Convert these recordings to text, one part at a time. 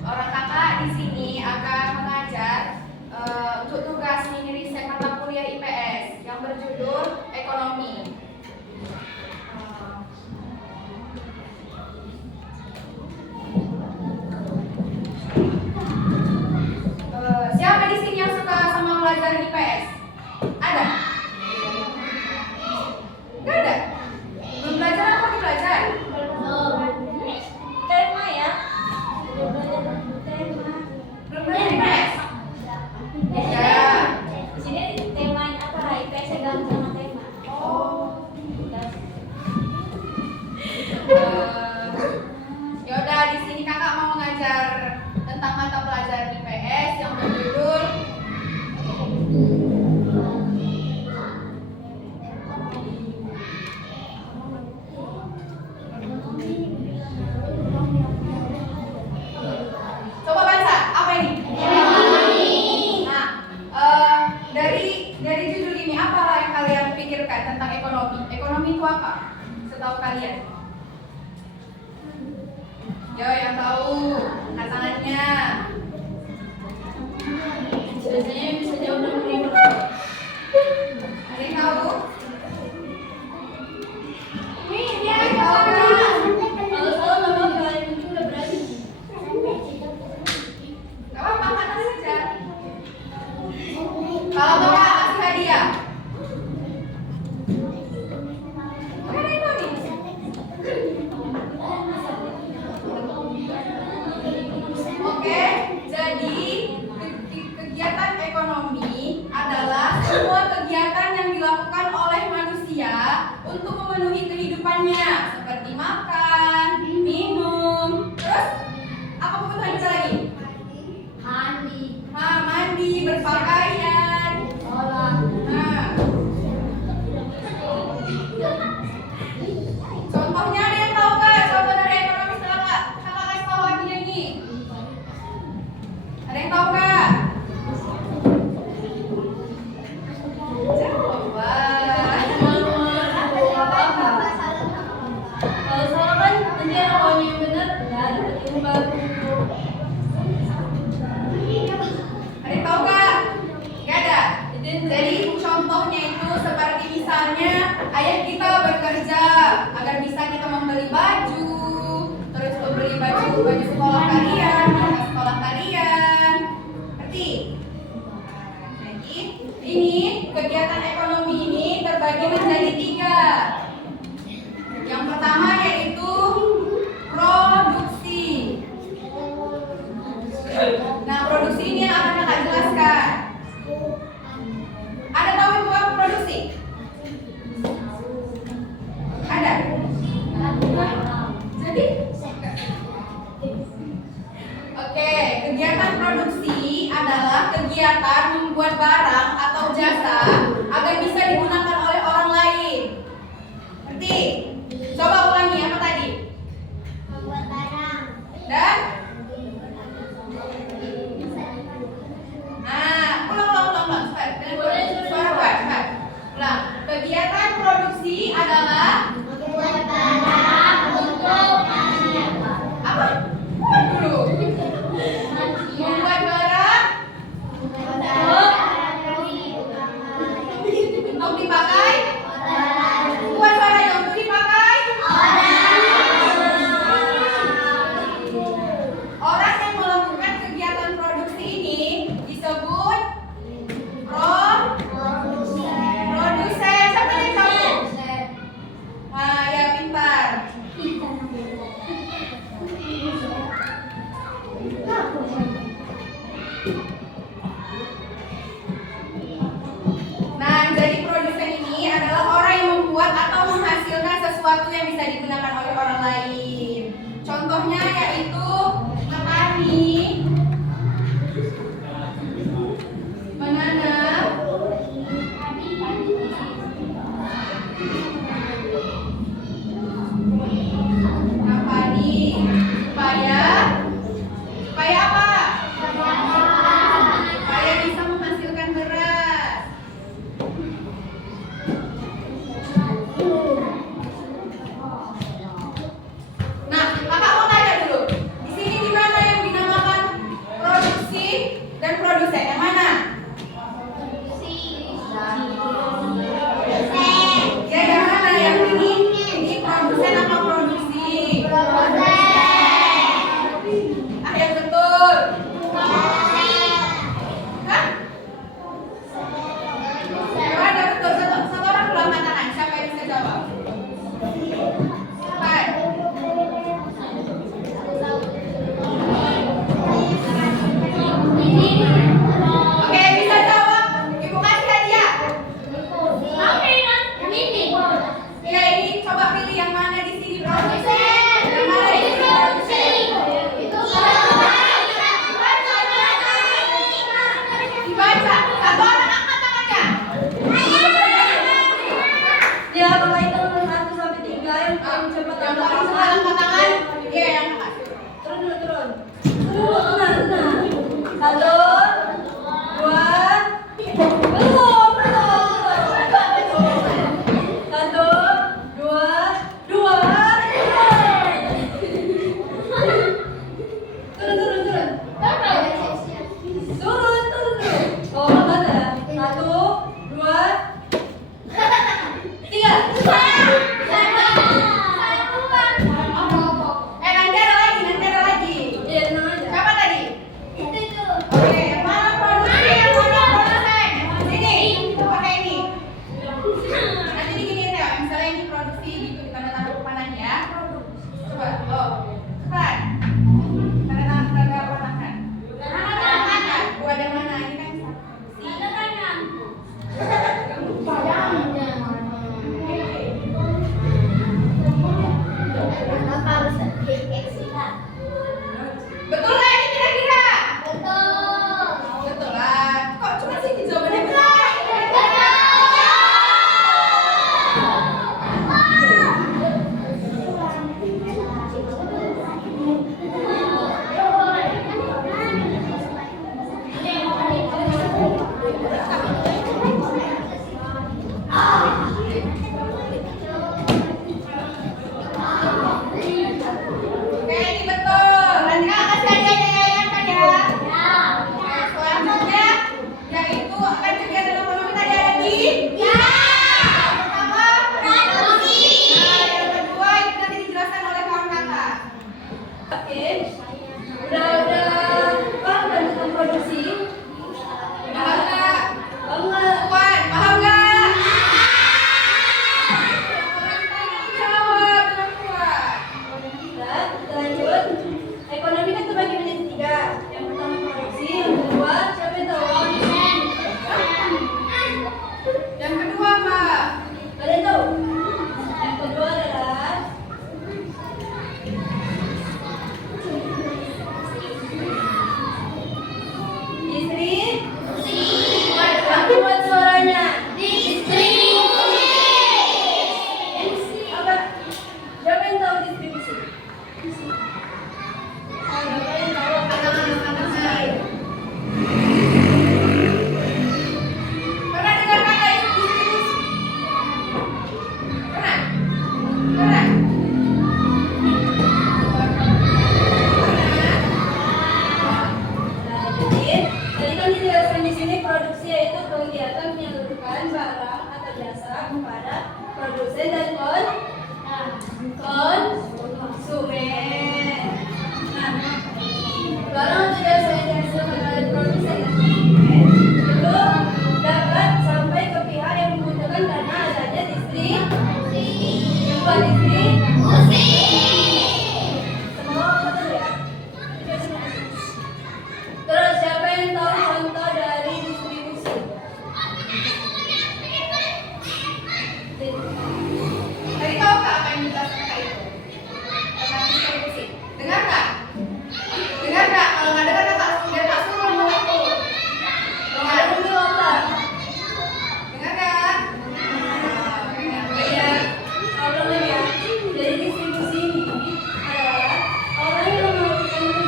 Orang kakak di sini akan mengajar untuk tugas mini riset mata kuliah IPS yang berjudul ekonomi. Siapa di sini yang suka sama pelajaran IPS? Ada? Nggak ada? Belum belajar apa dipelajari? Tema ya. Belum belajar IPS? Ya. Di sini temain apa? IPS gabung sama tema. Oh. Yaudah, di sini kakak mau mengajar tentang mata pelajaran IPS yang berjudul coba baca, apa ini? Nah, dari judul ini apalah yang kalian pikirkan tentang ekonomi? Ekonomi itu apa? Setahu kalian? Yo, yang tahu, angkat tangannya. Biasanya bisa jauh dari 5. Ada yang tahu? Nih, dia Ada yang tahu nggak? kalau salah nggak apa-apa, yang penting udah berani. Gak apa-apa, angkat tangan saja. Kalau tahu nggak, kasih hadiah. Ada yang tahu nih? Oke, jadi kegiatan ekonomi adalah semua kegiatan yang dilakukan oleh manusia untuk memenuhi kehidupannya, seperti makan, minum, terus apa kebutuhan kita lagi? Mandi, berpakaian. Sekolah. Nah, contohnya ada yang tahu nggak? Contoh dari ekonomi setelah kakak kasih tahu hadiah ini. Ada yang tahu nggak? Jawab, Wak. Kalau salah kan nanti awalnya yang benar nggak ada ilmu baru. Ada yang tahu nggak? Nggak ada. Jadi contohnya itu seperti misalnya ayah kita bekerja agar bisa kita membeli baju, terus membeli baju sekolah kalian, baju sekolah kalian. Ngerti? Jadi ini kegiatan ekonomi ini terbagi menjadi 3. Yang pertama yaitu produksi. Nah, produksi ini yang akan kakak jelaskan. Ada tahu itu apa produksi? Ada? Jadi? Oke, kegiatan produksi adalah kegiatan membuat barang atau jasa agar bisa digunakan oleh orang lain. Ngerti? Coba ulangi apa tadi? kenapa harus dieksikan? Betul nggak ini kira-kira? Betul. Betul lah. Kok cuma sih jawabannya benar? Oke, ini betul. Nanti kakak kasih hadiahnya ya kan ya? Oke, selanjutnya yaitu akan kegiatan ekonomi tadi ada di? Ya. Pertama, produksi. Nah, yang kedua itu nanti dijelaskan oleh kawan kakak. Oke. Udah paham kan tentang produksi? Paham nggak? Banget. Puan, paham nggak? Jawab dengan kuat. Kita lanjut. Ekonomi kan terbagi menjadi tiga. Yang pertama produksi, yang kedua siapa yang tahu? Yang kedua, Mbak. Kalian tahu? Yang kedua adalah distribusi. Aku buat suaranya. Apa? Siapa yang tahu distribusi? Siapa yang tahu apa itu distribusi? Pernah dengar kata itu distribusi? Pernah? Pernah? Nah, jadi tadi kan dijelaskan di sini produksi yaitu kegiatan menyalurkan barang atau jasa kepada produsen dan konsumen. Nah, barang atau jasa yang dihasilkan oleh produsen dan konsumen itu dapat sampai ke pihak yang membutuhkan karena adanya distribusi. Semua betul ya? Terus siapa yang tahu contoh dari distribusi? Tadi tahu nggak apa yang dijelaskan kak itu? Tentang distribusi. Dengar nggak? Dengar nggak? Kalau nggak dengar kak, biar kak suruh ngomong aku. Dengar? Dulu apa? Dengar nggak? Ya, orang lagi ya. Jadi distribusi ini adalah orang yang melakukan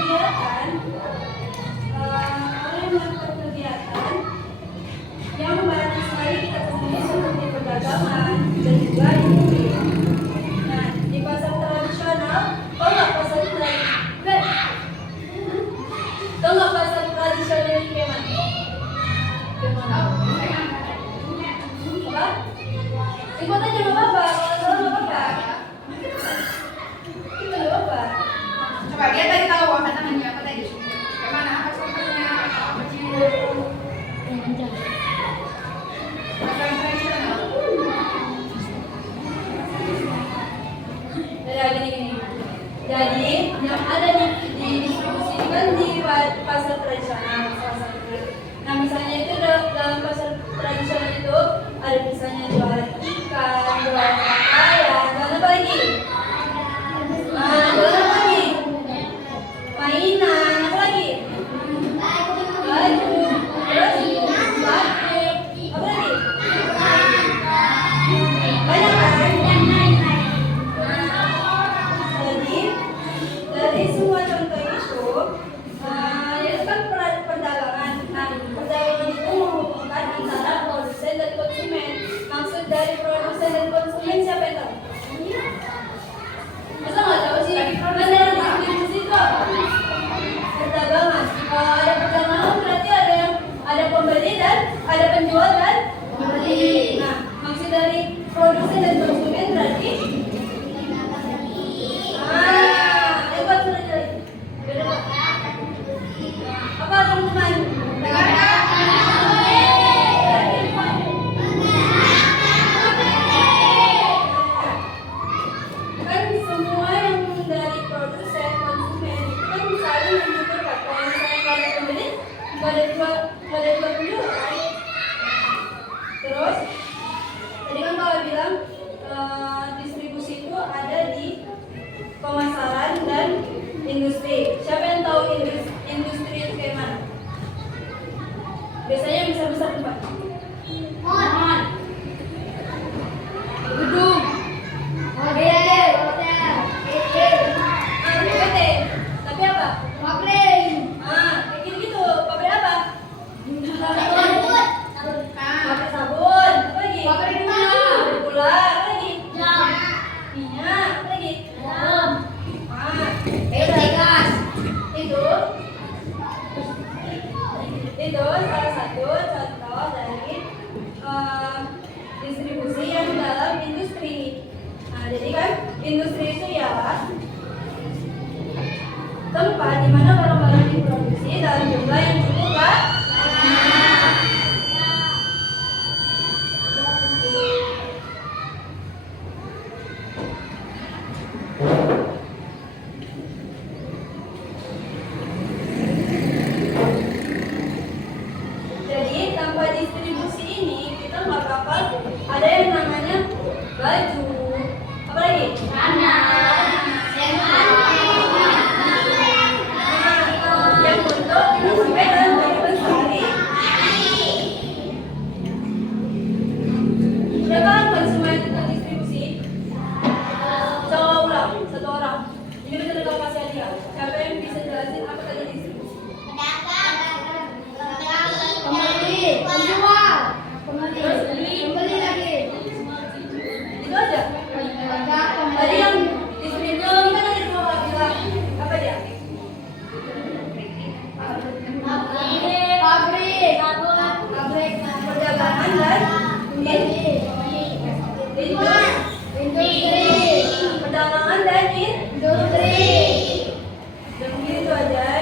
kegiatan, yang membantu sekali kita temui seperti perdagangan dan juga industri. Nah, di pasar tradisional, kok nggak pasar tradisional? Kok nggak pasar tradisional ini gimana? Gimana? Apa? Ikut aja nggak apa-apa, kalau salah nggak apa-apa. Kita nggak apa-apa. Coba dia tadi tahu angkat tangannya apa tadi? Gimana? Apa contohnya? Apa ciri? Pasar tradisional. Gini. Jadi yang ada di distribusi ini kan di pasar tradisional salah satu. Nah misalnya itu dalam pasar tradisional itu ada misalnya jualan ikan, jualan pakaian, jualan apa lagi? Nah, jualan apa lagi? Mainan, apa lagi? Baju, terus batik, apa lagi? Banyak kan? Jadi dari semua contoh itu, itu kan perdagangan. Nah, perdagangan itu menghubungkan antara produsen dan konsumen. Maksud dari produsen dan konsumen siapa yang tahu? pemasaran, dan industri. Siapa yang tahu industri itu kayak mana? Biasanya yang besar-besar tuh, Pak. Gedung. PT. Tapi apa? Kayak gitu-gitu. Pabrik apa? Pabrik sabun. Apa lagi? Pabrik gula. Pabrik gula. Apa lagi? Minyak. Apa lagi? Itu salah satu contoh dari distribusi yang dalam industri. Nah, jadi kan industri itu ya tempat di mana barang-barang diproduksi dalam jumlah yang cukup banyak. Jadi tanpa distribusi ini kita nggak bakal ada yang namanya baju, apalagi yang untuk sampai dalam kehidupan sehari. Udah paham kan semua itu tentang distribusi? Coba ulang satu orang. Ini benar benar kasih hadiah. Siapa yang bisa jelasin apa tadi distribusi? Itu aja. Tadi yang distribusi kan ada dua bilang apa dia? Perdagangan dan perdagangan dan dan gitu aja.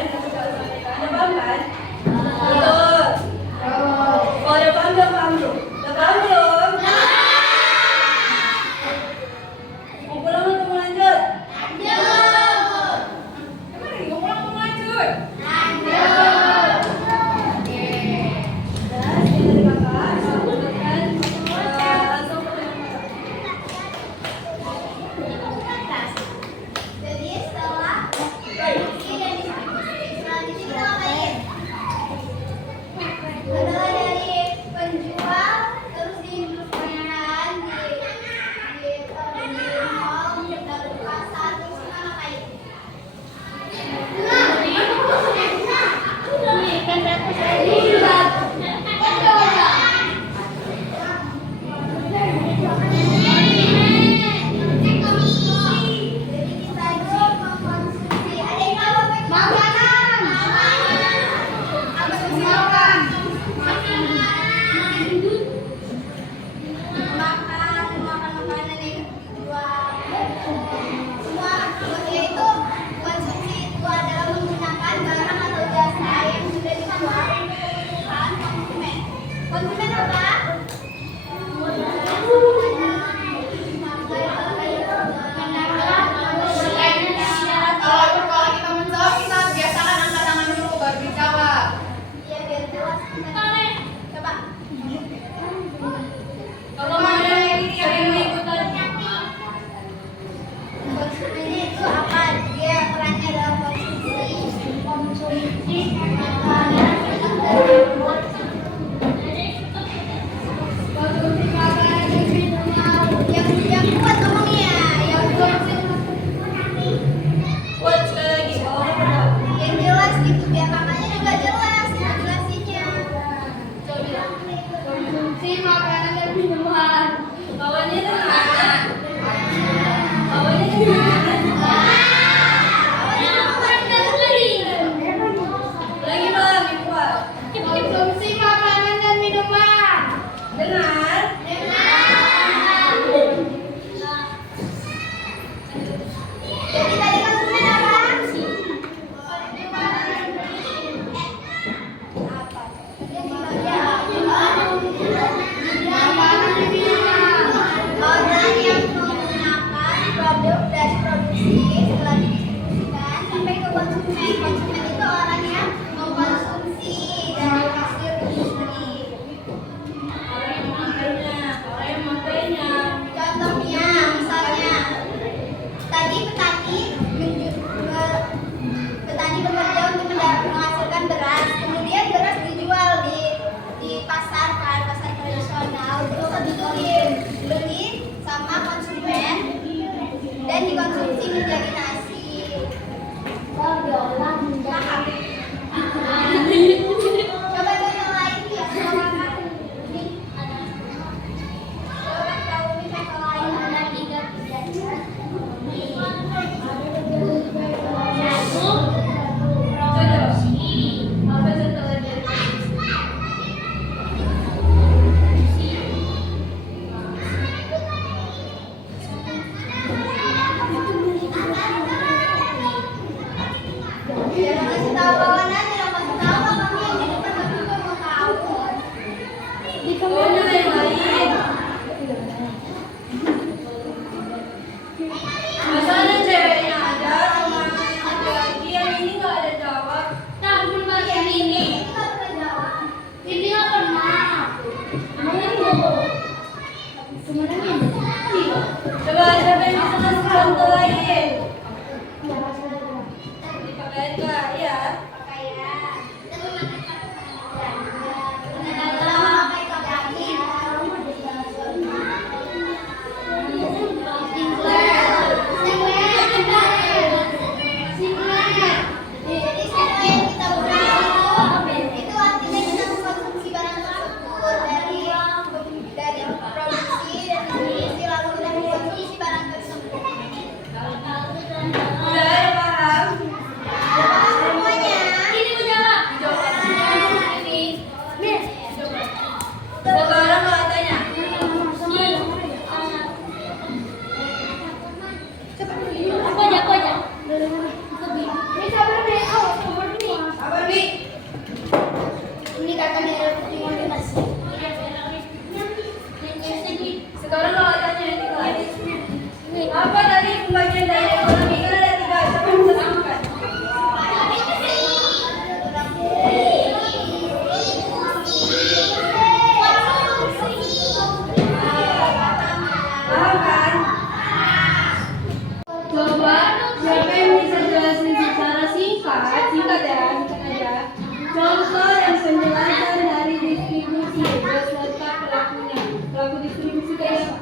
Contoh yang penjelasan dari distribusi beserta pelakunya. Pelaku distribusi kayak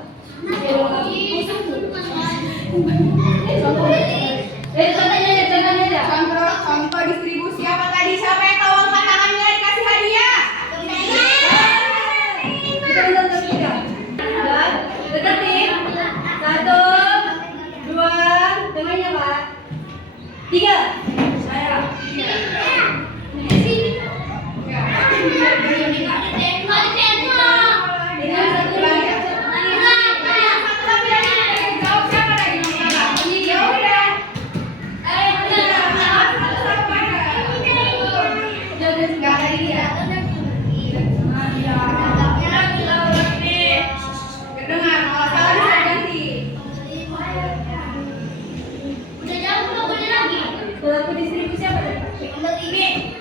contohnya aja. Contoh distribusi apa tadi? Siapa yang tahu angkat tangannya dikasih hadiah? Kita bisa tertiga. Dan deketin. 1, 2, tengahnya Pak. 3. Saya. Pelaku distribusi apa tadi?